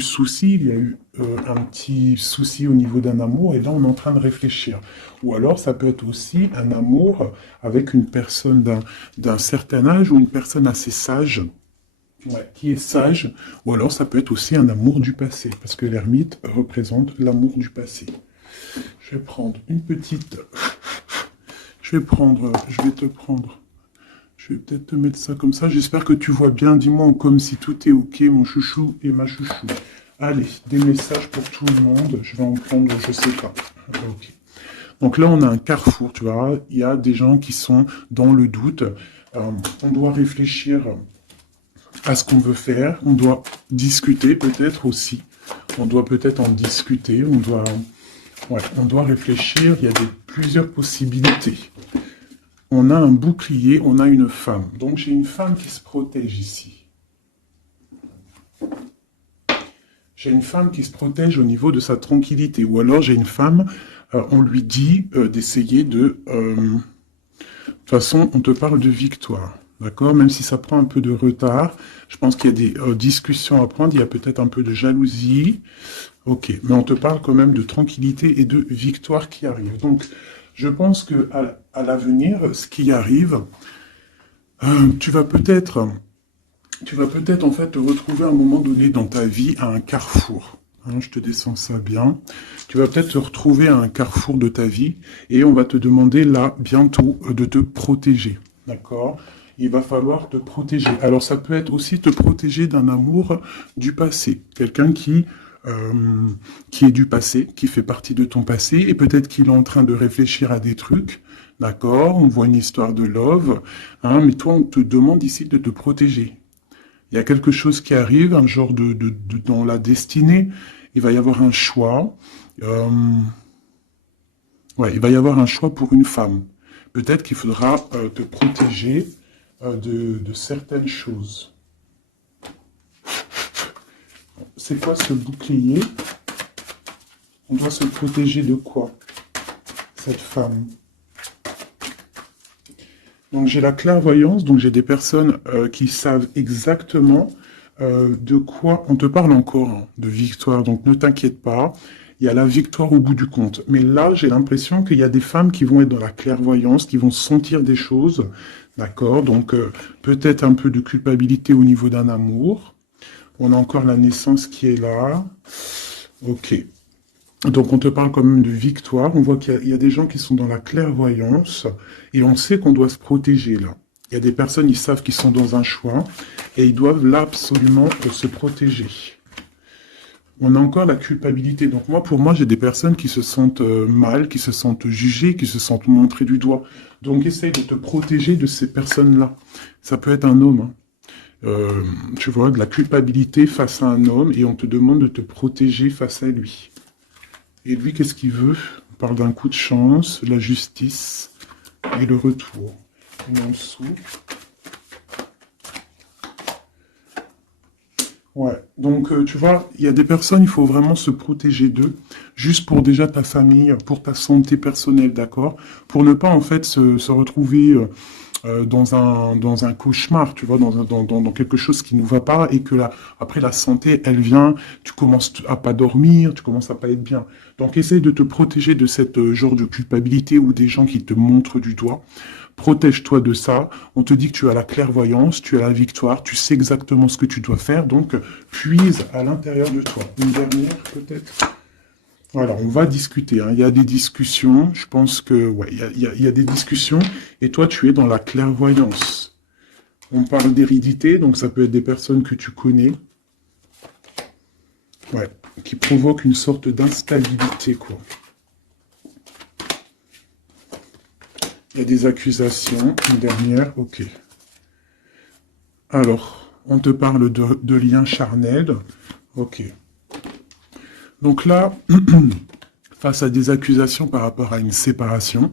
souci, il y a eu un petit souci au niveau d'un amour, et là on est en train de réfléchir. Ou alors ça peut être aussi un amour avec une personne d'un certain âge ou une personne assez sage, ouais, qui est sage, ou alors ça peut être aussi un amour du passé, parce que l'ermite représente l'amour du passé. Je vais prendre une petite... je vais te prendre... Je vais peut-être te mettre ça comme ça. J'espère que tu vois bien. Dis-moi comme si tout est OK, mon chouchou et ma chouchou. Allez, des messages pour tout le monde. Je vais en prendre, je sais pas. OK. Donc là, on a un carrefour, tu vois. Il y a des gens qui sont dans le doute. On doit réfléchir à ce qu'on veut faire. On doit discuter peut-être aussi. On doit peut-être en discuter. On doit réfléchir. Il y a plusieurs possibilités. On a un bouclier, on a une femme. Donc j'ai une femme qui se protège ici. J'ai une femme qui se protège au niveau de sa tranquillité. Ou alors j'ai une femme, on lui dit d'essayer de... de toute façon, on te parle de victoire. D'accord? Même si ça prend un peu de retard, je pense qu'il y a des discussions à prendre. Il y a peut-être un peu de jalousie. Ok, mais on te parle quand même de tranquillité et de victoire qui arrive. Donc, je pense que à l'avenir, ce qui arrive, tu vas peut-être en fait te retrouver à un moment donné dans ta vie à un carrefour. Hein, je te descends ça bien. Tu vas peut-être te retrouver à un carrefour de ta vie et on va te demander là bientôt de te protéger. D'accord? Il va falloir te protéger. Alors ça peut être aussi te protéger d'un amour du passé. Quelqu'un qui est du passé, qui fait partie de ton passé, et peut-être qu'il est en train de réfléchir à des trucs, d'accord? On voit une histoire de love, hein, mais toi, on te demande ici de te protéger. Il y a quelque chose qui arrive, un genre dans la destinée, il va y avoir un choix, euh, ouais, il va y avoir un choix pour une femme. Peut-être qu'il faudra te protéger de certaines choses. C'est quoi ce bouclier? On doit se protéger de quoi, cette femme? Donc j'ai la clairvoyance, donc j'ai des personnes qui savent exactement de quoi on te parle encore, hein, de victoire. Donc ne t'inquiète pas, il y a la victoire au bout du compte. Mais là, j'ai l'impression qu'il y a des femmes qui vont être dans la clairvoyance, qui vont sentir des choses, d'accord? Donc peut-être un peu de culpabilité au niveau d'un amour. On a encore la naissance qui est là. Ok. Donc on te parle quand même de victoire. On voit qu'il y a des gens qui sont dans la clairvoyance et on sait qu'on doit se protéger là. Il y a des personnes, ils savent qu'ils sont dans un choix et ils doivent là absolument se protéger. On a encore la culpabilité. Donc moi, pour moi, j'ai des personnes qui se sentent mal, qui se sentent jugées, qui se sentent montrées du doigt. Donc essaye de te protéger de ces personnes-là. Ça peut être un homme, hein. Tu vois, de la culpabilité face à un homme et on te demande de te protéger face à lui. Et lui, qu'est-ce qu'il veut? On parle d'un coup de chance, la justice et le retour. Et en dessous. Ouais, donc tu vois, il y a des personnes, il faut vraiment se protéger d'eux, juste pour déjà ta famille, pour ta santé personnelle, d'accord? Pour ne pas en fait se retrouver dans un cauchemar, tu vois, dans quelque chose qui ne va pas et que là, après la santé, elle vient, tu commences à pas dormir, tu commences à pas être bien. Donc essaye de te protéger de cette genre de culpabilité ou des gens qui te montrent du doigt. Protège-toi de ça. On te dit que tu as la clairvoyance, tu as la victoire, tu sais exactement ce que tu dois faire. Donc, puise à l'intérieur de toi. Une dernière, peut-être. Voilà, on va discuter, hein. Il y a des discussions. Je pense que, ouais, il y a des discussions. Et toi, tu es dans la clairvoyance. On parle d'hérédité, donc ça peut être des personnes que tu connais. Ouais, qui provoquent une sorte d'instabilité, quoi. Il y a des accusations. Une dernière, ok. Alors, on te parle de liens charnels. Ok. Donc là, face à des accusations par rapport à une séparation,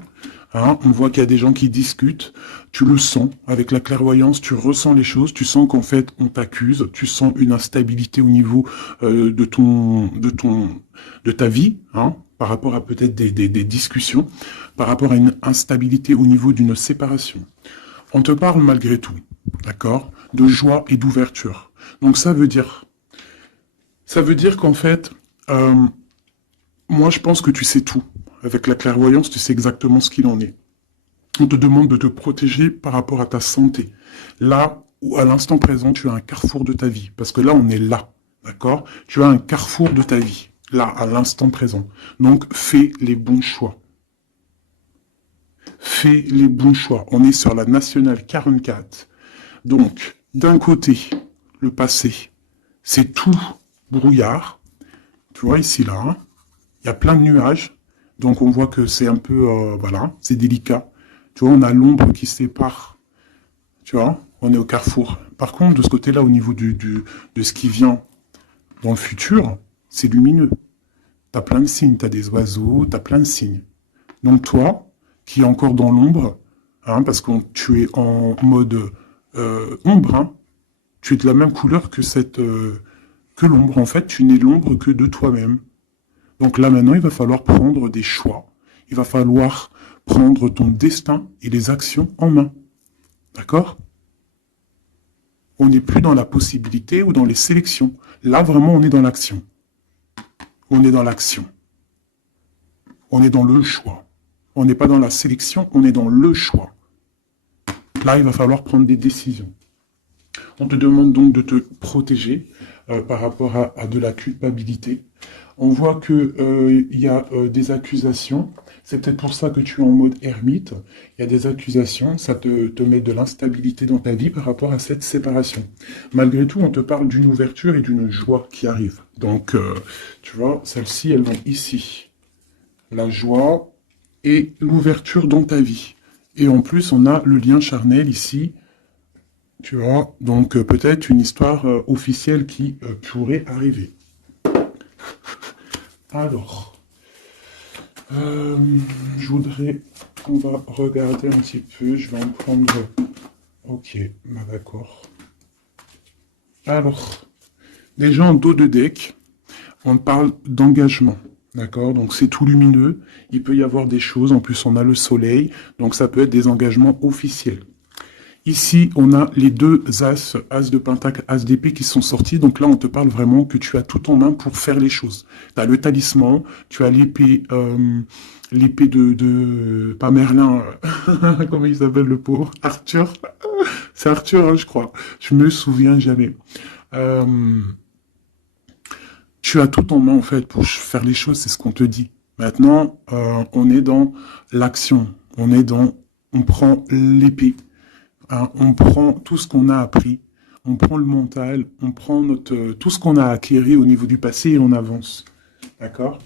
hein, on voit qu'il y a des gens qui discutent. Tu le sens avec la clairvoyance, tu ressens les choses, tu sens qu'en fait on t'accuse, tu sens une instabilité au niveau de ta vie, hein, par rapport à peut-être des discussions, par rapport à une instabilité au niveau d'une séparation. On te parle malgré tout, d'accord, de joie et d'ouverture. Donc ça veut dire Ça veut dire qu'en fait, euh, moi je pense que tu sais tout. Avec la clairvoyance, tu sais exactement ce qu'il en est. On te demande de te protéger par rapport à ta santé. Là où à l'instant présent, tu as un carrefour de ta vie. Parce que là, on est là. D'accord? Tu as un carrefour de ta vie. Là, à l'instant présent. Donc, fais les bons choix. Fais les bons choix. On est sur la nationale 44. Donc, d'un côté, le passé, c'est tout brouillard. Tu vois, ici, là, hein, il y a plein de nuages. Donc, on voit que c'est un peu, voilà, c'est délicat. Tu vois, on a l'ombre qui sépare. Tu vois, on est au carrefour. Par contre, de ce côté-là, au niveau de ce qui vient dans le futur, c'est lumineux. Tu as plein de signes, tu as des oiseaux, tu as plein de signes. Donc toi, qui es encore dans l'ombre, hein, parce que tu es en mode ombre, hein, tu es de la même couleur que que l'ombre. En fait, tu n'es l'ombre que de toi-même. Donc là maintenant, il va falloir prendre des choix. Il va falloir prendre ton destin et les actions en main. D'accord? On n'est plus dans la possibilité ou dans les sélections. Là, vraiment, on est dans l'action. On est dans l'action. On est dans le choix. On n'est pas dans la sélection, on est dans le choix. Là, il va falloir prendre des décisions. On te demande donc de te protéger par rapport à de la culpabilité. On voit qu'il y a des accusations. C'est peut-être pour ça que tu es en mode ermite. Il y a des accusations, ça te met de l'instabilité dans ta vie par rapport à cette séparation. Malgré tout, on te parle d'une ouverture et d'une joie qui arrive. Donc, tu vois, celles-ci, elles vont ici. La joie et l'ouverture dans ta vie. Et en plus, on a le lien charnel ici. Tu vois, donc peut-être une histoire officielle qui pourrait arriver. Alors, je voudrais, on va regarder un petit peu, je vais en prendre, ok, bah d'accord. Alors, déjà en dos de deck, on parle d'engagement, d'accord? Donc c'est tout lumineux, il peut y avoir des choses, en plus on a le soleil, donc ça peut être des engagements officiels. Ici, on a les deux as, as de pentacle, as d'épée qui sont sortis. Donc là, on te parle vraiment que tu as tout en main pour faire les choses. Tu as le talisman, tu as l'épée pas Merlin, comment il s'appelle le pauvre? Arthur. C'est Arthur, hein, je crois. Je me souviens jamais. Euh, Tu as tout en main, en fait, pour faire les choses, c'est ce qu'on te dit. Maintenant, on est dans l'action. On prend l'épée. Hein, on prend tout ce qu'on a appris, on prend le mental, on prend tout ce qu'on a acquis au niveau du passé et on avance. D'accord?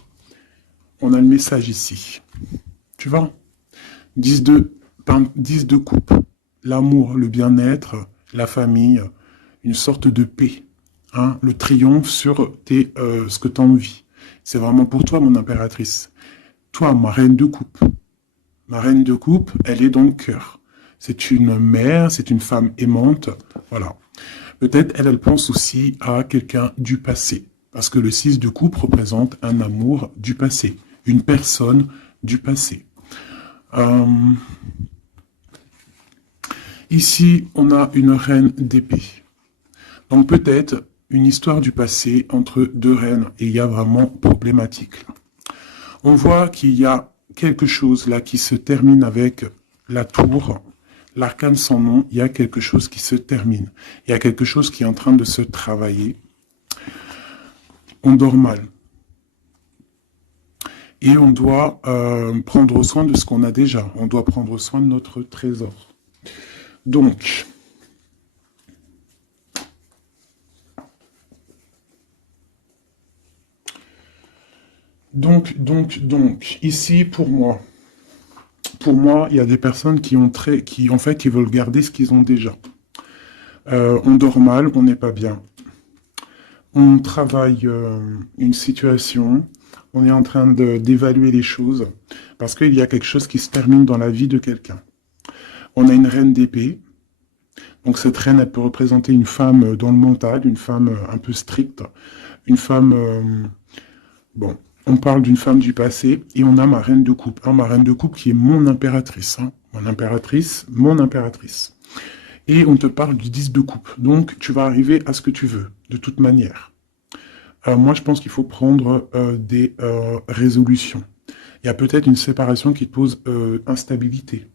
On a le message ici. Tu vois? 10 de coupe. L'amour, le bien-être, la famille, une sorte de paix. Hein, le triomphe sur ce que tu as envie. C'est vraiment pour toi, mon impératrice. Toi, ma reine de coupe. Ma reine de coupe, elle est dans le cœur. C'est une mère, c'est une femme aimante. Voilà. Peut-être elle pense aussi à quelqu'un du passé. Parce que le 6 de coupe représente un amour du passé. Une personne du passé. Ici, on a une reine d'épée. Donc peut-être une histoire du passé entre deux reines. Et il y a vraiment problématique. On voit qu'il y a quelque chose là qui se termine avec la tour. L'arcane sans nom, il y a quelque chose qui se termine. Il y a quelque chose qui est en train de se travailler. On dort mal. Et on doit prendre soin de ce qu'on a déjà. On doit prendre soin de notre trésor. Donc, ici, pour moi, il y a des personnes qui veulent garder ce qu'ils ont déjà. On dort mal, on n'est pas bien. On travaille une situation, on est en train d'évaluer les choses, parce qu'il y a quelque chose qui se termine dans la vie de quelqu'un. On a une reine d'épée, donc cette reine, elle peut représenter une femme dans le mental, une femme un peu stricte, une femme... bon, on parle d'une femme du passé, et on a ma reine de coupe. Hein, ma reine de coupe qui est mon impératrice. Hein, mon impératrice. Et on te parle du 10 de coupe. Donc, tu vas arriver à ce que tu veux, de toute manière. Moi, je pense qu'il faut prendre des résolutions. Il y a peut-être une séparation qui pose instabilité.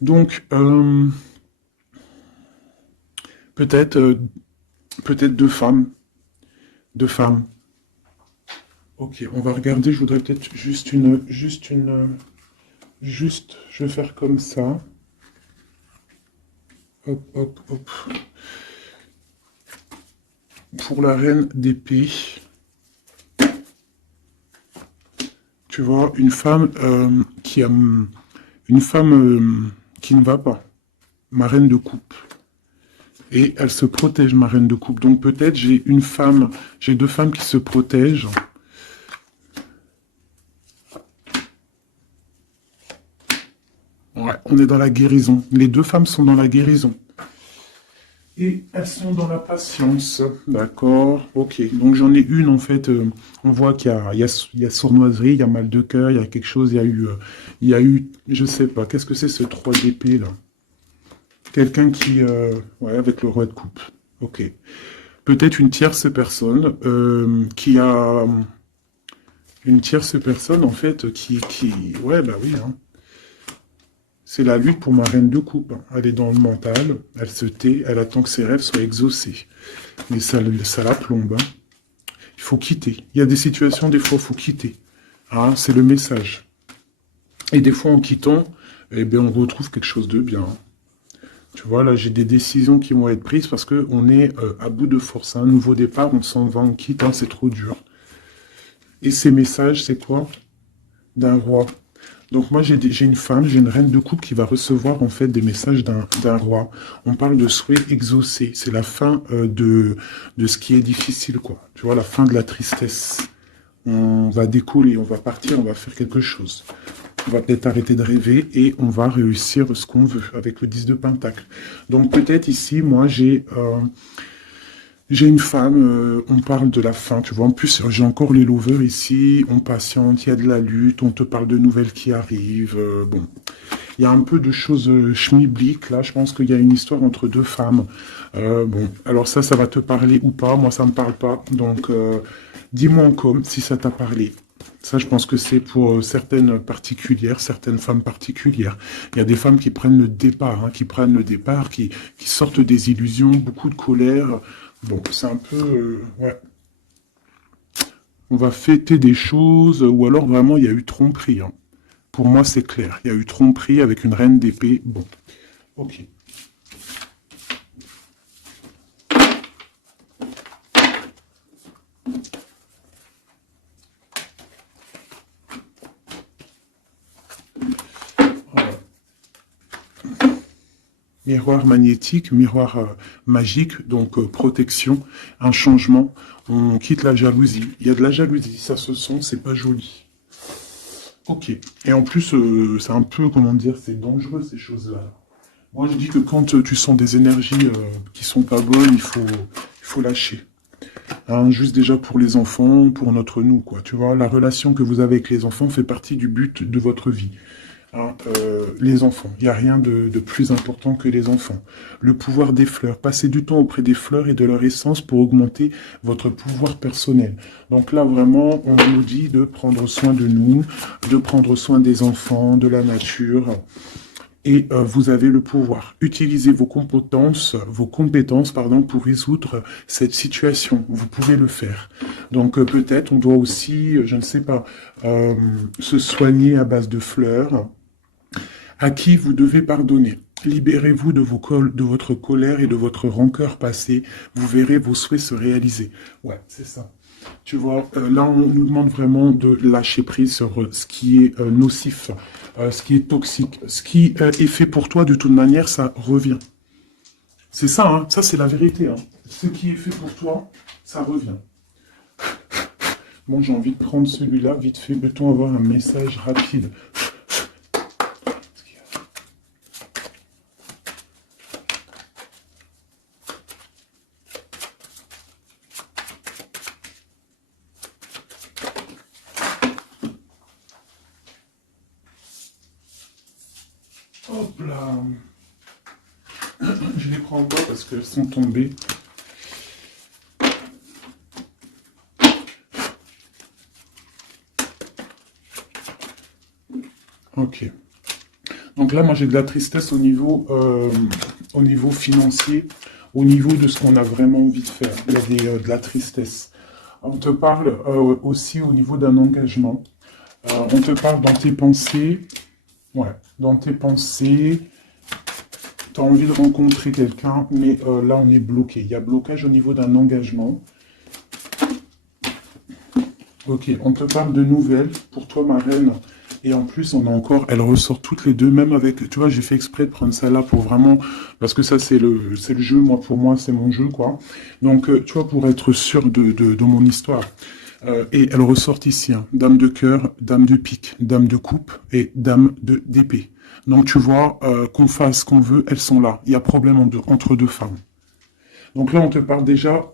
Donc, peut-être peut-être deux femmes. Deux femmes. Ok, on va regarder. Je voudrais peut-être juste, je vais faire comme ça. Hop, hop, hop. Pour la reine d'épée, tu vois, une femme qui ne va pas, ma reine de coupe. Et elle se protège, ma reine de coupe. Donc peut-être j'ai deux femmes qui se protègent. Ouais, on est dans la guérison. Les deux femmes sont dans la guérison. Et elles sont dans la patience. D'accord. Ok. Donc j'en ai une en fait. On voit qu'il y a sournoiserie, il y a mal de cœur, il y a quelque chose, il y a eu, je sais pas. Qu'est-ce que c'est ce 3 d'épée là? Quelqu'un qui, ouais, avec le roi de coupe. Ok. Peut-être une tierce personne qui a une tierce personne en fait ouais bah oui. Hein. C'est la lutte pour ma reine de coupe. Elle est dans le mental, elle se tait, elle attend que ses rêves soient exaucés. Mais ça la plombe. Hein. Il faut quitter. Il y a des situations, des fois, il faut quitter. Hein, c'est le message. Et des fois, en quittant, eh bien, on retrouve quelque chose de bien. Hein. Tu vois, là, j'ai des décisions qui vont être prises parce qu'on est à bout de force. Un nouveau départ, on s'en va, on quitte, hein, c'est trop dur. Et ces messages, c'est quoi? D'un roi. Donc moi, j'ai une femme, j'ai une reine de coupe qui va recevoir en fait des messages d'un roi. On parle de souhait exaucé. C'est la fin de ce qui est difficile, quoi. Tu vois, la fin de la tristesse. On va décoller, on va partir, on va faire quelque chose. On va peut-être arrêter de rêver et on va réussir ce qu'on veut avec le 10 de Pentacle. Donc peut-être ici, moi, j'ai une femme, on parle de la fin, tu vois. En plus, j'ai encore les lovers ici, on patiente, il y a de la lutte, on te parle de nouvelles qui arrivent. Bon, il y a un peu de choses schmibliques, là. Je pense qu'il y a une histoire entre deux femmes. Bon, alors ça va te parler ou pas. Moi, ça me parle pas. Donc, dis-moi en com si ça t'a parlé. Ça, je pense que c'est pour certaines particulières, certaines femmes particulières. Il y a des femmes qui prennent le départ, hein, qui sortent des illusions, beaucoup de colère. Bon, c'est un peu... ouais. On va fêter des choses, ou alors vraiment, il y a eu tromperie. Hein. Pour moi, c'est clair. Il y a eu tromperie avec une reine d'épée. Bon, ok. Voilà. Miroir magnétique, miroir magique, donc protection, un changement. On quitte la jalousie. Il y a de la jalousie, ça se sent, c'est pas joli. Ok. Et en plus, c'est un peu, comment dire, c'est dangereux ces choses-là. Moi, je dis que quand tu sens des énergies qui sont pas bonnes, il faut lâcher. Hein, juste déjà pour les enfants, pour notre nous, quoi. Tu vois, la relation que vous avez avec les enfants fait partie du but de votre vie. Hein, les enfants, il n'y a rien de plus important que les enfants. Le pouvoir des fleurs, passez du temps auprès des fleurs et de leur essence pour augmenter votre pouvoir personnel. Donc là, vraiment, on nous dit de prendre soin de nous, de prendre soin des enfants, de la nature. Et vous avez le pouvoir. Utilisez vos compétences, pardon, pour résoudre cette situation. Vous pouvez le faire. Donc peut-être on doit aussi, je ne sais pas, se soigner à base de fleurs. À qui vous devez pardonner. Libérez-vous de votre colère et de votre rancœur passée. Vous verrez vos souhaits se réaliser. Ouais, c'est ça. Tu vois, là, on nous demande vraiment de lâcher prise sur ce qui est nocif, ce qui est toxique. Ce qui est fait pour toi, de toute manière, ça revient. C'est ça, hein, ça c'est la vérité. Hein. Ce qui est fait pour toi, ça revient. Bon, j'ai envie de prendre celui-là, vite fait. Peut-on avoir un message rapide? Hop là. Je les prends pas parce qu'elles sont tombées. Ok. Donc là, moi, j'ai de la tristesse au niveau financier, au niveau de ce qu'on a vraiment envie de faire. Il y a de la tristesse. On te parle aussi au niveau d'un engagement. On te parle dans tes pensées. Ouais, dans tes pensées, tu as envie de rencontrer quelqu'un, mais là, on est bloqué. Il y a blocage au niveau d'un engagement. Ok, on te parle de nouvelles pour toi, ma reine. Et en plus, on a encore, elles ressortent toutes les deux, même avec, tu vois, j'ai fait exprès de prendre ça là pour vraiment, parce que ça, c'est le jeu, moi, pour moi, c'est mon jeu, quoi. Donc, tu vois, pour être sûr de mon histoire. Et elles ressortent ici, hein. Dame de cœur, dame de pique, dame de coupe et dame d'épée. Donc, tu vois, qu'on fasse, qu'on veut, elles sont là. Il y a problème entre deux femmes. Donc là, on te parle déjà,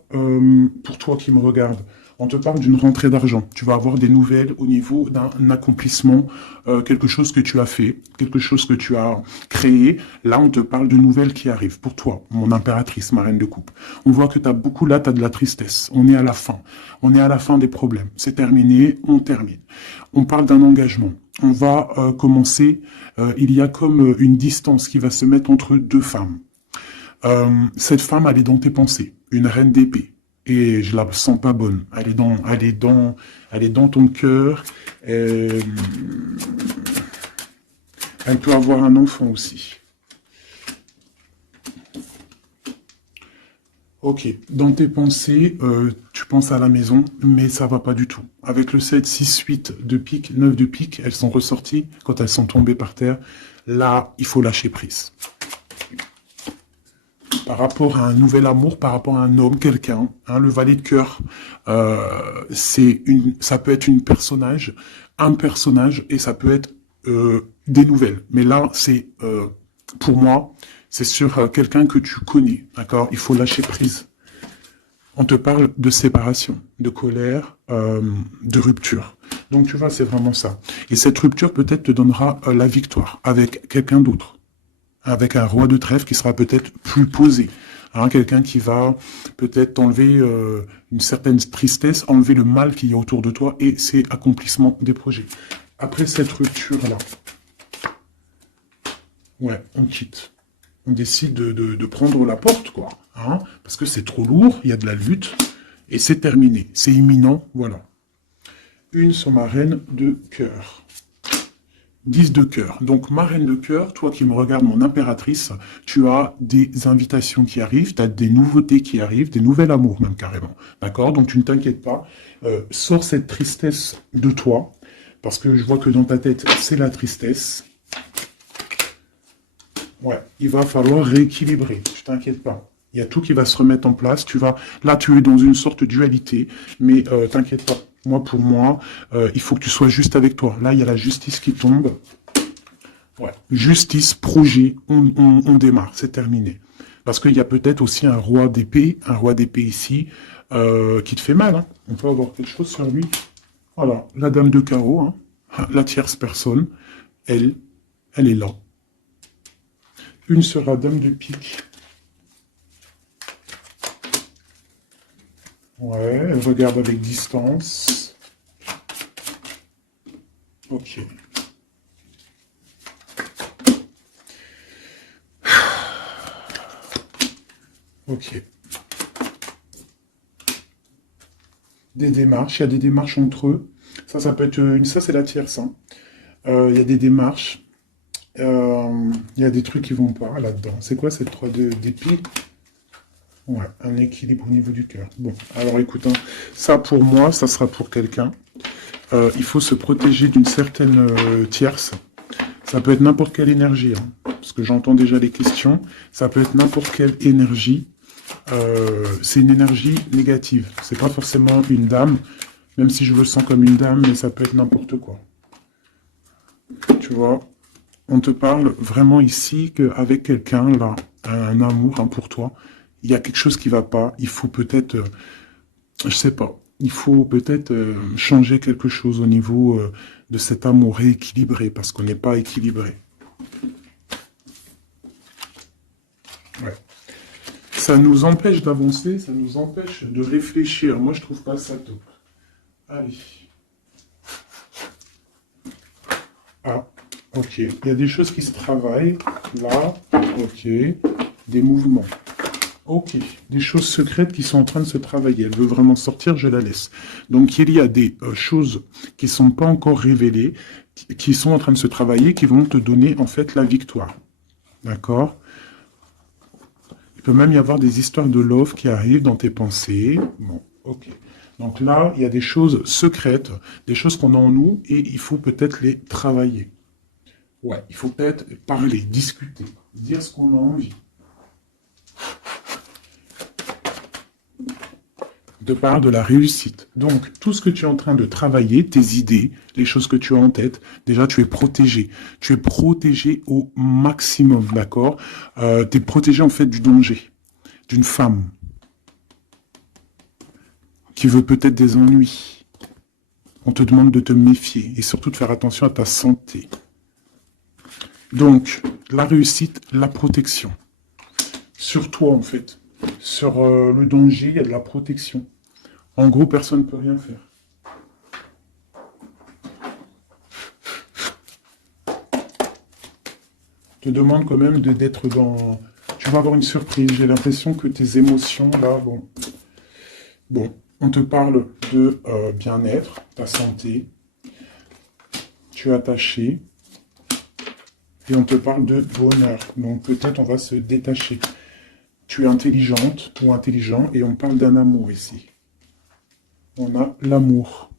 pour toi qui me regarde, on te parle d'une rentrée d'argent. Tu vas avoir des nouvelles au niveau d'un accomplissement, quelque chose que tu as fait, quelque chose que tu as créé. Là, on te parle de nouvelles qui arrivent pour toi, mon impératrice, ma reine de coupe. On voit que tu as beaucoup là, tu as de la tristesse. On est à la fin. On est à la fin des problèmes. C'est terminé, on termine. On parle d'un engagement. On va commencer, il y a comme une distance qui va se mettre entre deux femmes. Cette femme, elle est dans tes pensées, une reine d'épée. Et je la sens pas bonne. Elle est dans ton cœur. Elle peut avoir un enfant aussi. Ok, dans tes pensées, tu penses à la maison, mais ça va pas du tout. Avec le 7, 6, 8 de pique, 9 de pique, elles sont ressorties quand elles sont tombées par terre. Là, il faut lâcher prise. Par rapport à un nouvel amour, par rapport à un homme, quelqu'un, hein, le valet de cœur, ça peut être un personnage, et ça peut être des nouvelles. Mais là, c'est pour moi, c'est sur quelqu'un que tu connais, d'accord. Il faut lâcher prise. On te parle de séparation, de colère, de rupture. Donc tu vois, c'est vraiment ça. Et cette rupture peut-être te donnera la victoire avec quelqu'un d'autre, avec un roi de trèfle qui sera peut-être plus posé. Hein, quelqu'un qui va peut-être enlever une certaine tristesse, enlever le mal qu'il y a autour de toi et c'est accomplissement des projets. Après cette rupture-là, ouais, on quitte. On décide de prendre la porte, quoi. Hein, parce que c'est trop lourd, il y a de la lutte, et c'est terminé. C'est imminent, voilà. Une sur ma reine de cœur. 10 de cœur. Donc, ma reine de cœur, toi qui me regardes, mon impératrice, tu as des invitations qui arrivent, tu as des nouveautés qui arrivent, des nouveaux amours même carrément. D'accord. Donc, tu ne t'inquiètes pas. Sors cette tristesse de toi, parce que je vois que dans ta tête, c'est la tristesse. Ouais, il va falloir rééquilibrer. Je t'inquiète pas. Il y a tout qui va se remettre en place. Là, tu es dans une sorte de dualité, mais t'inquiète pas. Moi, pour moi, il faut que tu sois juste avec toi. Là, il y a la justice qui tombe. Ouais. Justice, projet, on démarre, c'est terminé. Parce qu'il y a peut-être aussi un roi d'épée ici, qui te fait mal. Hein. On peut avoir quelque chose sur lui. Voilà, la dame de carreau, hein. La tierce personne, elle, elle est là. Une sera dame de pique. Ouais, elle regarde avec distance. Ok. Ok. Des démarches, il y a des démarches entre eux. Ça peut être ça c'est la tierce. Hein. Il y a des démarches. Il y a des trucs qui vont pas là-dedans. C'est quoi cette 3 d'épée? Ouais, un équilibre au niveau du cœur. Bon, alors écoute, hein, ça pour moi, ça sera pour quelqu'un. Il faut se protéger d'une certaine tierce. Ça peut être n'importe quelle énergie, hein, parce que j'entends déjà les questions. Ça peut être n'importe quelle énergie. C'est une énergie négative. C'est pas forcément une dame, même si je le sens comme une dame, mais ça peut être n'importe quoi. Tu vois, on te parle vraiment ici qu'avec quelqu'un, là, un amour hein, pour toi, il y a quelque chose qui va pas. Il faut peut-être, je sais pas, il faut peut-être changer quelque chose au niveau de cet amour rééquilibré, parce qu'on n'est pas équilibré. Ouais. Ça nous empêche d'avancer, ça nous empêche de réfléchir. Moi, je trouve pas ça top. Allez. Ah, Ok. Il y a des choses qui se travaillent. Là. Ok. Des mouvements. Ok. Des choses secrètes qui sont en train de se travailler. Elle veut vraiment sortir, je la laisse. Donc, il y a des choses qui ne sont pas encore révélées, qui sont en train de se travailler, qui vont te donner, en fait, la victoire. D'accord? Il peut même y avoir des histoires de love qui arrivent dans tes pensées. Bon, ok. Donc là, il y a des choses secrètes, des choses qu'on a en nous, et il faut peut-être les travailler. Ouais, il faut peut-être parler, discuter, dire ce qu'on a envie. De part de la réussite. Donc, tout ce que tu es en train de travailler, tes idées, les choses que tu as en tête, déjà, tu es protégé. Tu es protégé au maximum, d'accord? Tu es protégé, en fait, du danger, d'une femme qui veut peut-être des ennuis. On te demande de te méfier et surtout de faire attention à ta santé. Donc, la réussite, la protection. Sur toi, en fait. Sur le danger, il y a de la protection. En gros, personne ne peut rien faire. Je te demande quand même d'être dans... Tu vas avoir une surprise. J'ai l'impression que tes émotions, là, bon... Bon, on te parle de bien-être, ta santé. Tu es attaché. Et on te parle de bonheur. Donc peut-être on va se détacher. Tu es intelligente ou intelligent et on parle d'un amour ici. On a l'amour.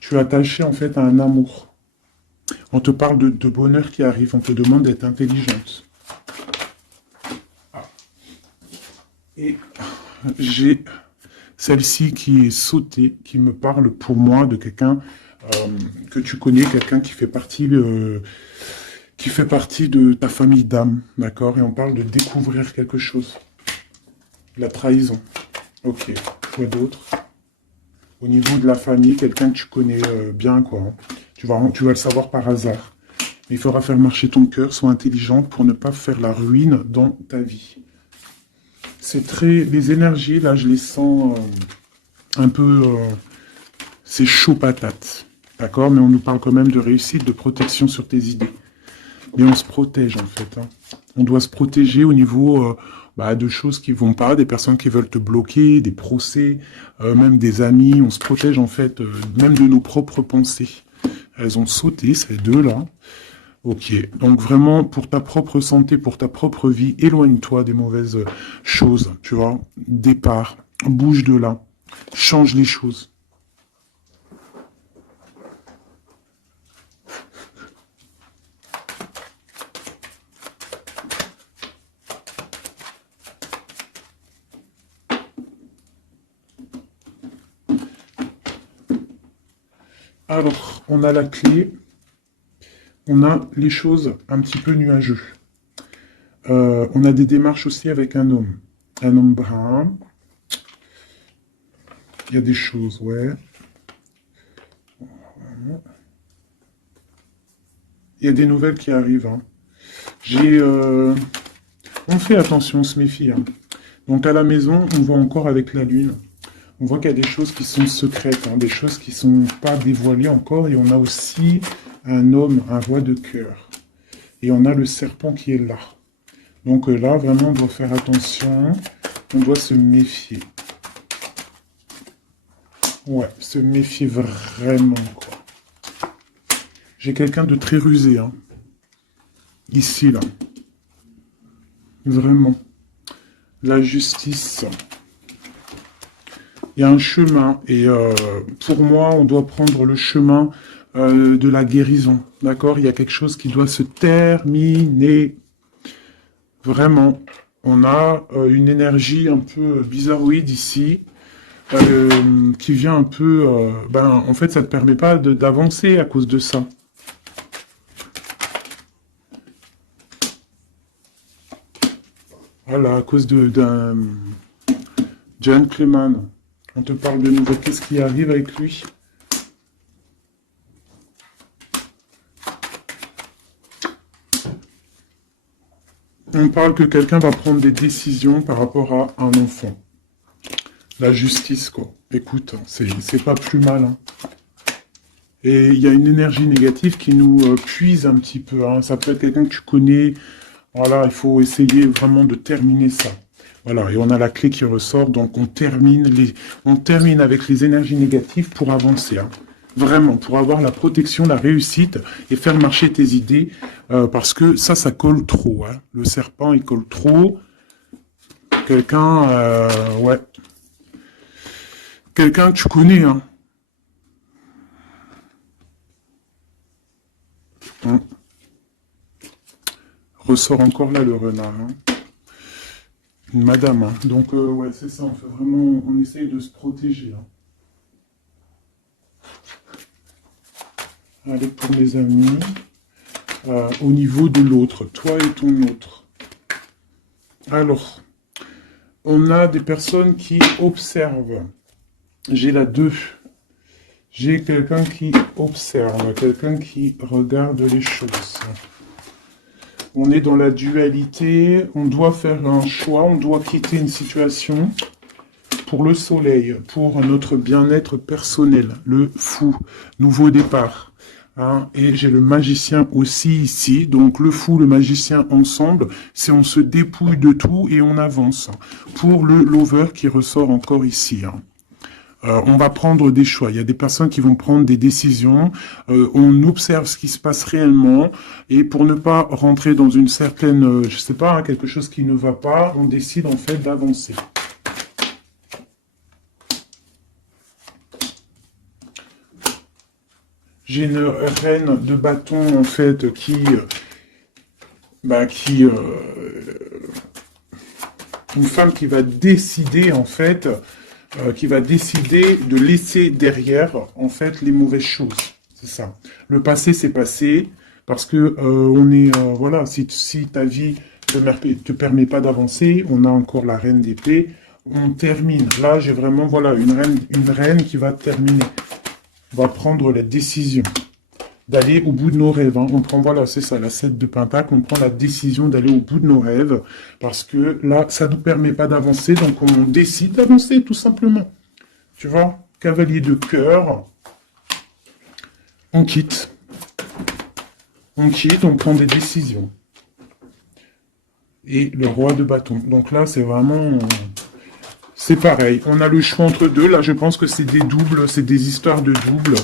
Tu es attaché en fait à un amour. On te parle de bonheur qui arrive. On te demande d'être intelligente. Ah. Et j'ai celle-ci qui est sautée, qui me parle pour moi de quelqu'un que tu connais, quelqu'un qui fait partie de ta famille d'âme, d'accord? Et on parle de découvrir quelque chose. La trahison. Ok. Quoi d'autre? Au niveau de la famille, quelqu'un que tu connais bien, quoi. Hein. Tu vas le savoir par hasard. Mais il faudra faire marcher ton cœur, sois intelligente pour ne pas faire la ruine dans ta vie. C'est très... Les énergies, là, je les sens un peu... c'est chaud patate. D'accord? Mais on nous parle quand même de réussite, de protection sur tes idées. Mais on se protège, en fait. Hein. On doit se protéger au niveau de choses qui vont pas, des personnes qui veulent te bloquer, des procès, même des amis. On se protège, en fait, même de nos propres pensées. Elles ont sauté, ces deux-là. Ok. Donc, vraiment, pour ta propre santé, pour ta propre vie, éloigne-toi des mauvaises choses, tu vois. Départ, bouge de là, change les choses. Alors, on a la clé, on a les choses un petit peu nuageux. On a des démarches aussi avec un homme brun. Il y a des choses, ouais. Il y a des nouvelles qui arrivent. Hein. On fait attention, on se méfie. Hein. Donc à la maison, on voit encore avec la lune. On voit qu'il y a des choses qui sont secrètes, hein, des choses qui ne sont pas dévoilées encore. Et on a aussi un homme, un roi de cœur. Et on a le serpent qui est là. Donc là, vraiment, on doit faire attention. On doit se méfier. Ouais, se méfier vraiment, quoi. J'ai quelqu'un de très rusé, hein. Ici, là. Vraiment. La justice. Il y a un chemin. Et pour moi, on doit prendre le chemin de la guérison. D'accord? Il y a quelque chose qui doit se terminer. Vraiment. On a une énergie un peu bizarroïde ici. Qui vient un peu... en fait, ça ne te permet pas d'avancer à cause de ça. Voilà, à cause d'un gentleman. On te parle de nouveau. Qu'est-ce qui arrive avec lui? On parle que quelqu'un va prendre des décisions par rapport à un enfant. La justice, quoi. Écoute, c'est pas plus mal. Hein. Et il y a une énergie négative qui nous puise un petit peu. Hein. Ça peut être quelqu'un que tu connais. Voilà, il faut essayer vraiment de terminer ça. Voilà, et on a la clé qui ressort, donc on termine avec les énergies négatives pour avancer. Hein. Vraiment, pour avoir la protection, la réussite et faire marcher tes idées, parce que ça colle trop. Hein. Le serpent, il colle trop. Quelqu'un, ouais. Quelqu'un que tu connais, hein. Ressort encore là le renard. Hein. Une madame. Hein. Donc, ouais, c'est ça. On fait vraiment, on essaye de se protéger. Hein. Allez, pour mes amis, au niveau de l'autre, toi et ton autre. Alors, on a des personnes qui observent. J'ai la 2. J'ai quelqu'un qui observe, quelqu'un qui regarde les choses. On est dans la dualité, on doit faire un choix, on doit quitter une situation pour le soleil, pour notre bien-être personnel, le fou, nouveau départ. Hein, et j'ai le magicien aussi ici, donc le fou, le magicien ensemble, c'est on se dépouille de tout et on avance. Pour le lover qui ressort encore ici. Hein. On va prendre des choix. Il y a des personnes qui vont prendre des décisions. On observe ce qui se passe réellement. Et pour ne pas rentrer dans une certaine, je sais pas, hein, quelque chose qui ne va pas, on décide en fait d'avancer. J'ai une reine de bâton en fait une femme qui va décider en fait. Qui va décider de laisser derrière, en fait, les mauvaises choses. C'est ça. Le passé, c'est passé, parce que on est, voilà, si ta vie te permet pas d'avancer, on a encore la reine d'épée, on termine. Là, j'ai vraiment, voilà, une reine qui va terminer. On va prendre la décision d'aller au bout de nos rêves. Hein. On prend, voilà, c'est ça, la 7 de Pentacle, on prend la décision d'aller au bout de nos rêves, parce que là, ça ne nous permet pas d'avancer, donc on décide d'avancer, tout simplement. Tu vois, cavalier de cœur, on quitte, on prend des décisions. Et le roi de bâton. Donc là, c'est vraiment... c'est pareil, on a le choix entre deux. Là, je pense que c'est des doubles, c'est des histoires de doubles.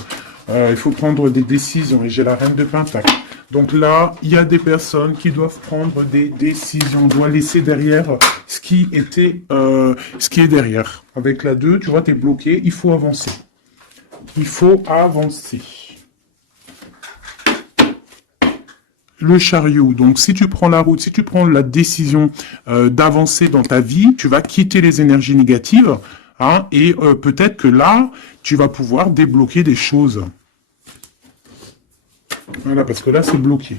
Il faut prendre des décisions, et j'ai la reine de Pentacle. Donc là, il y a des personnes qui doivent prendre des décisions. On doit laisser derrière ce qui est derrière. Avec la 2, tu vois, tu es bloqué, il faut avancer. Il faut avancer. Le chariot. Donc, si tu prends la route, si tu prends la décision d'avancer dans ta vie, tu vas quitter les énergies négatives. Hein, et peut-être que là, tu vas pouvoir débloquer des choses. Voilà, parce que là, c'est bloqué.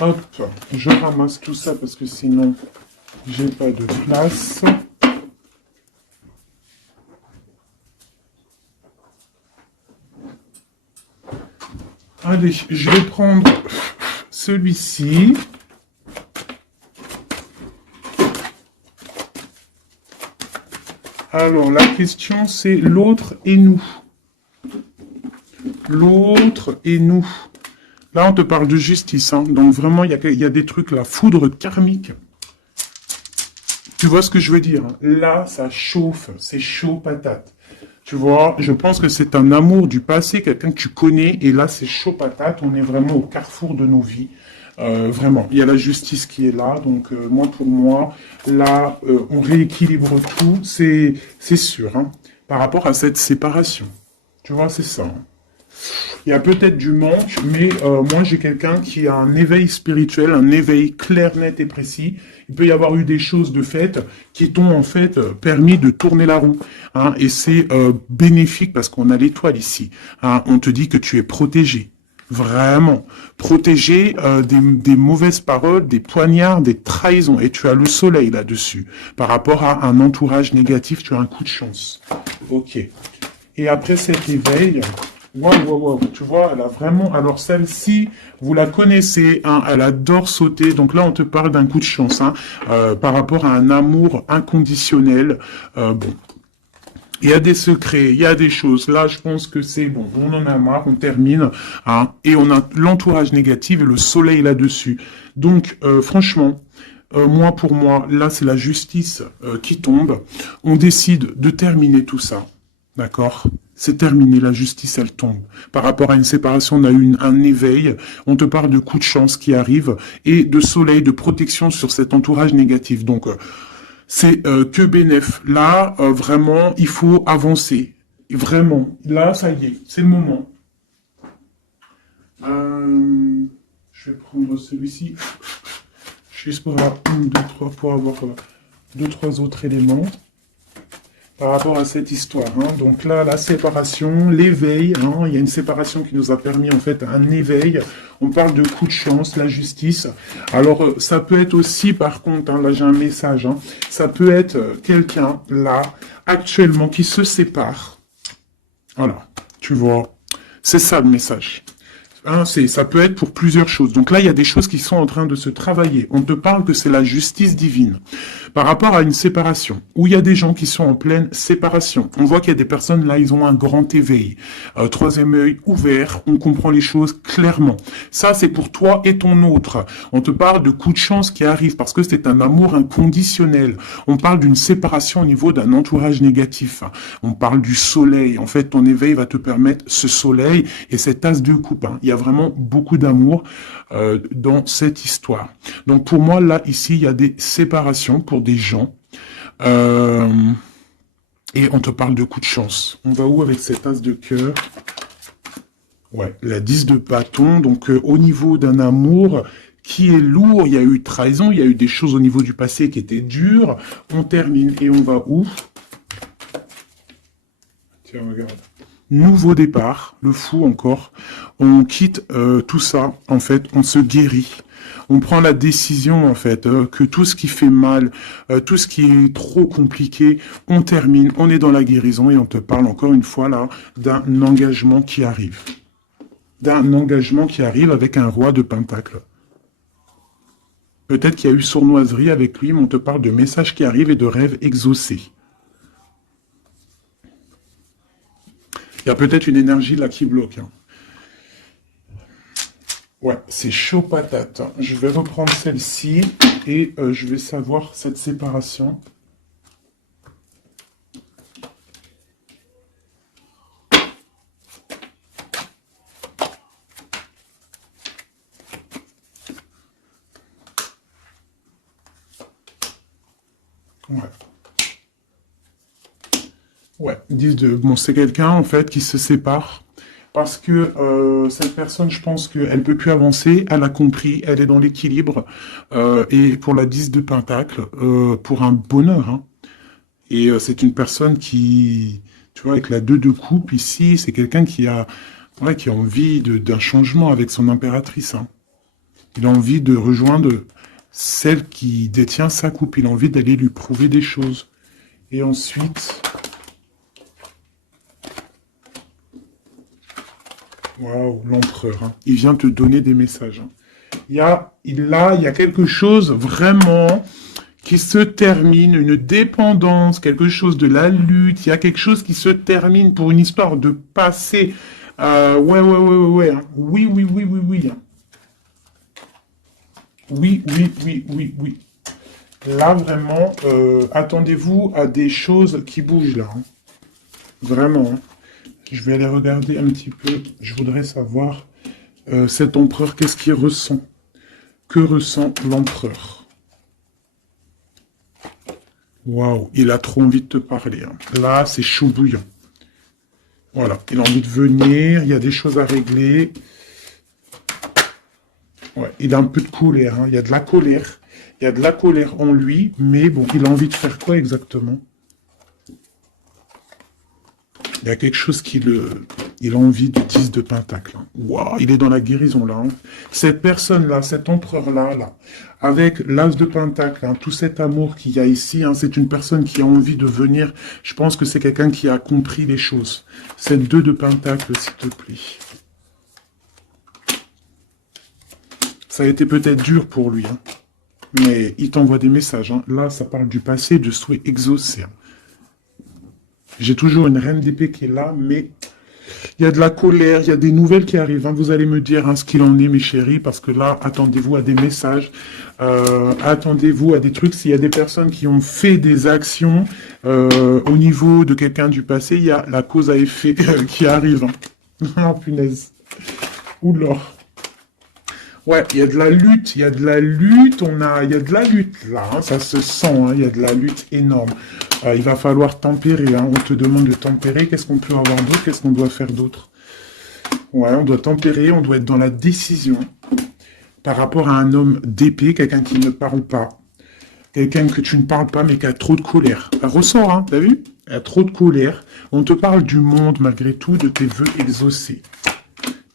Hop, je ramasse tout ça parce que sinon, j'ai pas de place. Allez, je vais prendre celui-ci. Alors, la question, c'est l'autre et nous. L'autre et nous. Là, on te parle de justice. Hein. Donc, vraiment, il y a des trucs, la foudre karmique. Tu vois ce que je veux dire? Là, ça chauffe. C'est chaud patate. Tu vois, je pense que c'est un amour du passé, quelqu'un que tu connais. Et là, c'est chaud patate. On est vraiment au carrefour de nos vies. Vraiment, il y a la justice qui est là, donc moi pour moi, là, on rééquilibre tout, c'est sûr, hein, par rapport à cette séparation. Tu vois, c'est ça. Hein. Il y a peut-être du manque, mais moi j'ai quelqu'un qui a un éveil spirituel, un éveil clair, net et précis. Il peut y avoir eu des choses de fait qui t'ont en fait permis de tourner la roue. Hein, et c'est bénéfique parce qu'on a l'étoile ici. Hein, on te dit que tu es protégé. Vraiment. Protégé des mauvaises paroles, des poignards, des trahisons. Et tu as le soleil là-dessus. Par rapport à un entourage négatif, tu as un coup de chance. Ok. Et après cet éveil, waouh, tu vois, elle a vraiment... Alors celle-ci, vous la connaissez, hein, elle adore sauter. Donc là, on te parle d'un coup de chance, hein, par rapport à un amour inconditionnel. Bon. Il y a des secrets, il y a des choses. Là, je pense que c'est bon. On en a marre, on termine. Hein, et on a l'entourage négatif et le soleil là-dessus. Donc, franchement, moi, pour moi, là, c'est la justice qui tombe. On décide de terminer tout ça. D'accord? C'est terminé, la justice, elle tombe. Par rapport à une séparation, on a eu un éveil. On te parle de coups de chance qui arrivent et de soleil, de protection sur cet entourage négatif. Donc, c'est que bénéf. Là, vraiment, il faut avancer. Vraiment. Là, ça y est, c'est le moment. Je vais prendre celui-ci. Juste pour avoir deux, trois autres éléments par rapport à cette histoire. Hein. Donc là, la séparation, l'éveil, hein, il y a une séparation qui nous a permis en fait un éveil. On parle de coup de chance, la justice. Alors ça peut être aussi, par contre, hein, là j'ai un message, hein, ça peut être quelqu'un là actuellement qui se sépare. Voilà, tu vois, c'est ça le message. Hein, ça peut être pour plusieurs choses. Donc là, il y a des choses qui sont en train de se travailler. On te parle que c'est la justice divine. Par rapport à une séparation, où il y a des gens qui sont en pleine séparation. On voit qu'il y a des personnes, là, ils ont un grand éveil. Troisième œil ouvert, on comprend les choses clairement. Ça, c'est pour toi et ton autre. On te parle de coups de chance qui arrivent parce que c'est un amour inconditionnel. On parle d'une séparation au niveau d'un entourage négatif. On parle du soleil. En fait, ton éveil va te permettre ce soleil et cette as de coupe. Hein. Il y a vraiment beaucoup d'amour dans cette histoire. Donc pour moi, là, ici, il y a des séparations pour des gens. Et on te parle de coups de chance. On va où avec cette as de cœur? Ouais, la 10 de bâton. Donc au niveau d'un amour qui est lourd, il y a eu trahison, il y a eu des choses au niveau du passé qui étaient dures. On termine et on va où? Tiens, regarde. Nouveau départ, le fou encore. On quitte tout ça, en fait, on se guérit. On prend la décision, en fait, que tout ce qui fait mal, tout ce qui est trop compliqué, on termine, on est dans la guérison et on te parle encore une fois, là, d'un engagement qui arrive. D'un engagement qui arrive avec un roi de pentacle. Peut-être qu'il y a eu sournoiserie avec lui, mais on te parle de messages qui arrivent et de rêves exaucés. Il y a peut-être une énergie là qui bloque. Hein. Ouais, c'est chaud patate. Je vais reprendre celle-ci et je vais savoir cette séparation. Ouais. Ouais, 10 de... Bon, c'est quelqu'un, en fait, qui se sépare. Parce que cette personne, je pense qu'elle peut plus avancer. Elle a compris, elle est dans l'équilibre. Et pour la 10 de pentacle, pour un bonheur. Hein. Et c'est une personne qui... Tu vois, avec la 2 de coupe, ici, c'est quelqu'un qui a envie d'un changement avec son impératrice. Hein. Il a envie de rejoindre celle qui détient sa coupe. Il a envie d'aller lui prouver des choses. Et ensuite... Waouh, l'empereur. Hein. Il vient te donner des messages. Hein. Il y a quelque chose vraiment qui se termine, une dépendance, quelque chose de la lutte. Il y a quelque chose qui se termine pour une histoire de passé. Ouais. Hein. Oui. Hein. Oui. Là, vraiment, attendez-vous à des choses qui bougent, là. Hein. Vraiment. Hein. Je vais aller regarder un petit peu. Je voudrais savoir, cet empereur, qu'est-ce qu'il ressent? Que ressent l'empereur? Waouh, il a trop envie de te parler. Hein. Là, c'est chaud bouillant. Voilà, il a envie de venir, il y a des choses à régler. Ouais, il a un peu de colère, hein. Il y a de la colère. Il y a de la colère en lui, mais bon, il a envie de faire quoi exactement? Il y a quelque chose il a envie du 10 de pentacle. Hein. Waouh, il est dans la guérison là. Hein. Cette personne-là, cet empereur-là, là, avec l'as de pentacle, hein, tout cet amour qu'il y a ici, hein, c'est une personne qui a envie de venir. Je pense que c'est quelqu'un qui a compris les choses. Cette 2 de pentacle, s'il te plaît. Ça a été peut-être dur pour lui, hein, mais il t'envoie des messages. Hein. Là, ça parle du passé, de souhait exaucé. Hein. J'ai toujours une reine d'épée qui est là, mais il y a de la colère, il y a des nouvelles qui arrivent, hein. Vous allez me dire hein, ce qu'il en est, mes chéris, parce que là, attendez-vous à des messages, attendez-vous à des trucs. S'il y a des personnes qui ont fait des actions au niveau de quelqu'un du passé, il y a la cause à effet qui arrive, hein. Oh, punaise. Oula. Ouais, il y a de la lutte, il y a de la lutte, il y a de la lutte là, hein, ça se sent, hein, il y a de la lutte énorme. Il va falloir tempérer, hein, on te demande de tempérer, qu'est-ce qu'on peut avoir d'autre, qu'est-ce qu'on doit faire d'autre? Ouais, on doit tempérer, on doit être dans la décision par rapport à un homme d'épée, quelqu'un qui ne parle pas, quelqu'un que tu ne parles pas mais qui a trop de colère. Ça ressort, hein, t'as vu? Il a trop de colère. On te parle du monde malgré tout, de tes vœux exaucés.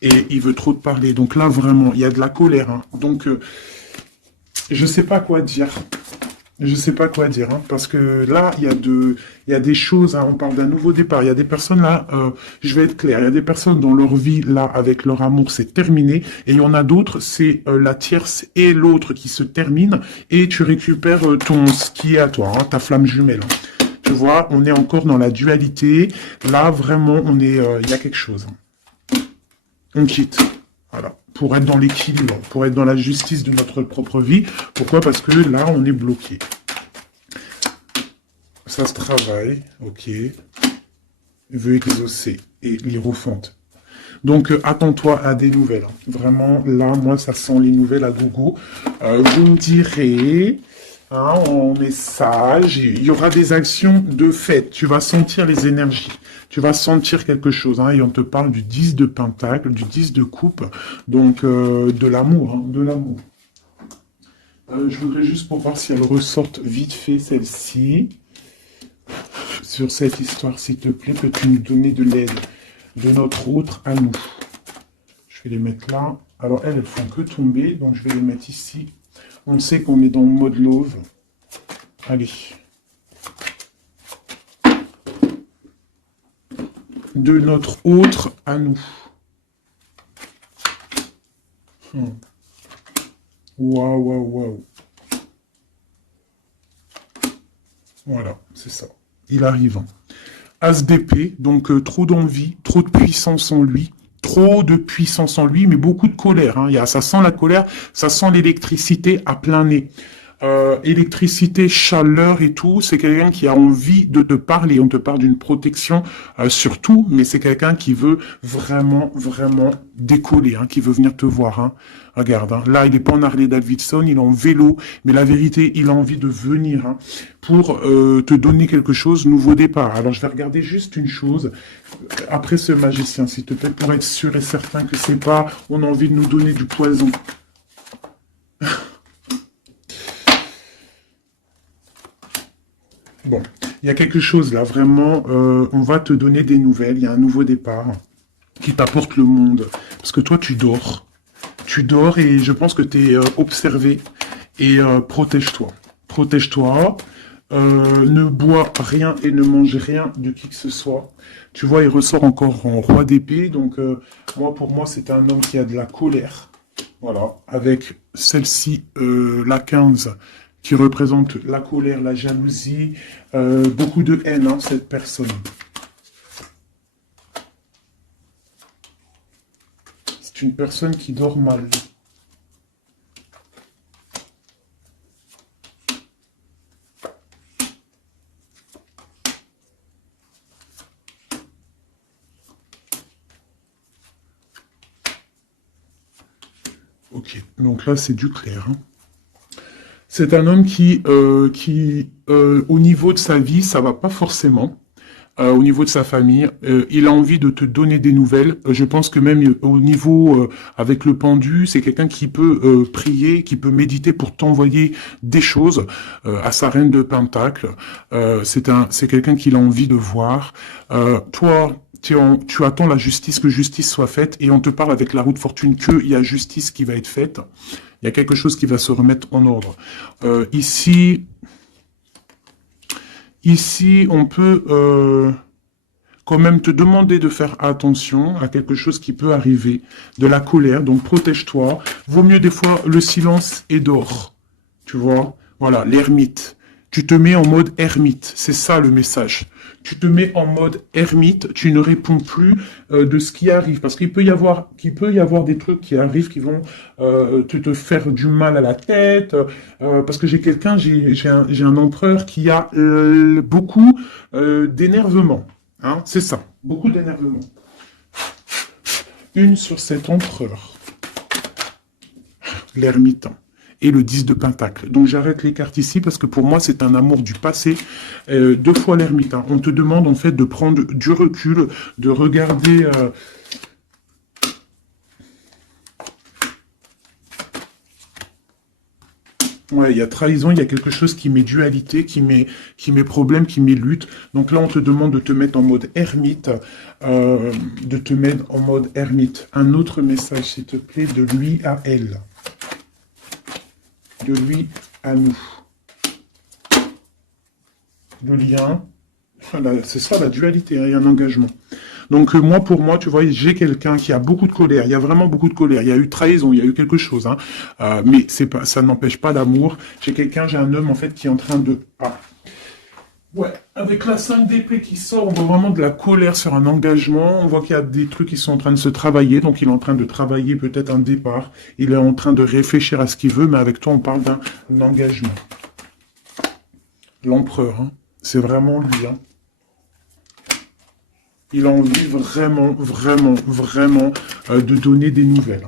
Et il veut trop te parler. Donc là, vraiment, il y a de la colère. Hein. Donc, je sais pas quoi dire. Je sais pas quoi dire, hein, parce que là, il y a des choses, hein, on parle d'un nouveau départ. Il y a des personnes là, je vais être clair, il y a des personnes dans leur vie là, avec leur amour, c'est terminé, et il y en a d'autres, c'est la tierce et l'autre qui se terminent, et tu récupères ce qui est à toi, hein, ta flamme jumelle. Hein. Tu vois, on est encore dans la dualité. Là, vraiment, il y a quelque chose. On quitte. Voilà. Pour être dans l'équilibre, pour être dans la justice de notre propre vie. Pourquoi? Parce que là, on est bloqué. Ça se travaille. Ok. Veut exaucer. Et l'hiérophante. Donc, attends-toi à des nouvelles. Vraiment, là, moi, ça sent les nouvelles à gogo. Vous me direz... Hein, en message, il y aura des actions de fête. Tu vas sentir les énergies. Tu vas sentir quelque chose. Hein, et on te parle du 10 de pentacle, du 10 de coupe. Donc, de l'amour. Hein, de l'amour. Je voudrais juste pour voir si elle ressorte vite fait celle-ci. Sur cette histoire, s'il te plaît, peux-tu nous donner de l'aide de notre autre à nous? Je vais les mettre là. Alors, elles font que tomber. Donc, je vais les mettre ici. On sait qu'on est dans le mode love. Allez. De notre autre à nous. Waouh, waouh, waouh. Voilà, c'est ça. Il arrive. As d'épée, donc trop d'envie, trop de puissance en lui. Trop de puissance en lui, mais beaucoup de colère. Hein. Ça sent la colère, ça sent l'électricité à plein nez. Électricité, chaleur et tout, c'est quelqu'un qui a envie de te parler. On te parle d'une protection surtout, mais c'est quelqu'un qui veut vraiment, vraiment décoller, hein, qui veut venir te voir. Hein. Regarde, hein, là, il n'est pas en Harley Davidson, il est en vélo, mais la vérité, il a envie de venir hein, pour te donner quelque chose, nouveau départ. Alors, je vais regarder juste une chose, après ce magicien, s'il te plaît, pour être sûr et certain que c'est pas, on a envie de nous donner du poison. Bon, il y a quelque chose là, vraiment, on va te donner des nouvelles, il y a un nouveau départ qui t'apporte le monde. Parce que toi, tu dors. Tu dors et je pense que tu es observé. Et protège-toi. Protège-toi. Ne bois rien et ne mange rien de qui que ce soit. Tu vois, il ressort encore en roi d'épée. Donc, pour moi, c'est un homme qui a de la colère. Voilà. Avec celle-ci, la 15, qui représente la colère, la jalousie, beaucoup de haine, hein, cette personne. C'est une personne qui dort mal. Ok, donc là c'est du clair. Hein. C'est un homme qui au niveau de sa vie, ça va pas forcément. Au niveau de sa famille, il a envie de te donner des nouvelles. Je pense que même au niveau avec le pendu, c'est quelqu'un qui peut prier, qui peut méditer pour t'envoyer des choses à sa reine de Pentacle. C'est quelqu'un qu'il a envie de voir. Toi, tu attends la justice, que justice soit faite, et on te parle avec la roue de fortune qu'il y a justice qui va être faite. Il y a quelque chose qui va se remettre en ordre. Ici, on peut quand même te demander de faire attention à quelque chose qui peut arriver, de la colère, donc protège-toi. Vaut mieux des fois le silence et dors, tu vois. Voilà, l'ermite. Tu te mets en mode ermite, c'est ça le message. Tu te mets en mode ermite, tu ne réponds plus de ce qui arrive. Parce qu'il peut y avoir des trucs qui arrivent qui vont te faire du mal à la tête. Parce que j'ai un empereur qui a beaucoup d'énervement. Hein, c'est ça, beaucoup d'énervement. Une sur cet empereur, l'ermitant. Et le 10 de Pentacle. Donc j'arrête les cartes ici parce que pour moi c'est un amour du passé. 2 fois l'ermite. Hein. On te demande en fait de prendre du recul, de regarder... Ouais, il y a trahison, il y a quelque chose qui met dualité, qui met problème, qui met lutte. Donc là, on te demande de te mettre en mode ermite, Un autre message, s'il te plaît, de lui à elle. De lui à nous. Le lien, c'est ça la dualité, hein, il y a un engagement. Donc moi, pour moi, tu vois, j'ai quelqu'un qui a beaucoup de colère. Il y a vraiment beaucoup de colère. Il y a eu trahison, il y a eu quelque chose. Hein. Mais ça n'empêche pas l'amour. J'ai un homme en fait qui est en train de... Ah. Ouais, avec la 5 d'épée qui sort, on voit vraiment de la colère sur un engagement. On voit qu'il y a des trucs qui sont en train de se travailler. Donc il est en train de travailler peut-être un départ. Il est en train de réfléchir à ce qu'il veut. Mais avec toi, on parle d'un engagement. L'empereur, hein. C'est vraiment lui. Hein. Il a envie vraiment, vraiment, vraiment de donner des nouvelles.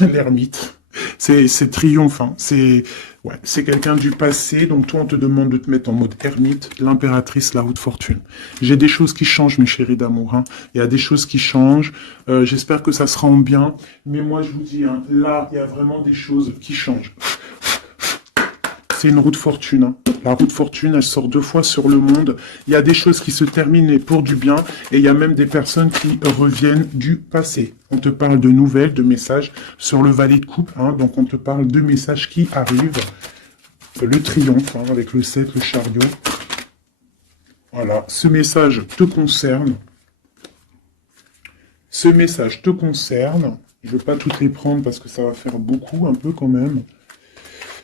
L'ermite, c'est triomphant. C'est quelqu'un du passé. Donc toi, on te demande de te mettre en mode ermite. L'impératrice, la haute fortune. J'ai des choses qui changent, mes chéris d'amour. Hein. Il y a des choses qui changent. J'espère que ça sera en bien. Mais moi, je vous dis, hein, là, il y a vraiment des choses qui changent. C'est une roue de fortune. Hein. La roue de fortune, elle sort 2 fois sur le monde. Il y a des choses qui se terminent pour du bien. Et il y a même des personnes qui reviennent du passé. On te parle de nouvelles, de messages sur le valet de coupe. Hein. Donc on te parle de messages qui arrivent. Le triomphe, hein, avec le 7, le chariot. Voilà, ce message te concerne. Ce message te concerne. Je ne vais pas toutes les prendre parce que ça va faire beaucoup, un peu quand même.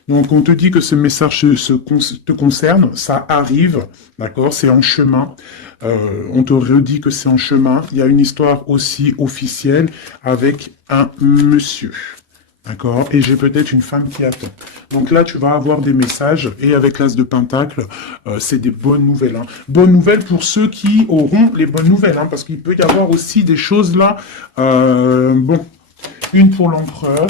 Donc, on te dit que ce message te concerne, ça arrive, d'accord, c'est en chemin. On te redit que c'est en chemin. Il y a une histoire aussi officielle avec un monsieur, d'accord, et j'ai peut-être une femme qui attend. Donc là, tu vas avoir des messages, et avec l'As de Pentacle, c'est des bonnes nouvelles. Hein. Bonnes nouvelles pour ceux qui auront les bonnes nouvelles, hein, parce qu'il peut y avoir aussi des choses là. Bon, une pour l'empereur.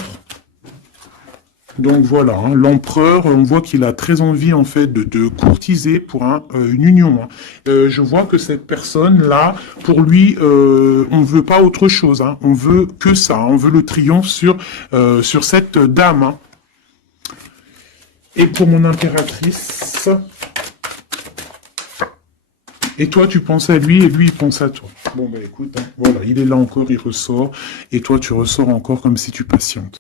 Donc voilà, hein, l'empereur, on voit qu'il a très envie en fait de courtiser pour une union. Hein. Je vois que cette personne-là, pour lui, on veut pas autre chose. Hein. On veut que ça. Hein. On veut le triomphe sur cette dame. Hein. Et pour mon impératrice, et toi tu penses à lui et lui il pense à toi. Bon bah écoute, hein, voilà, il est là encore, il ressort, et toi tu ressors encore comme si tu patientes.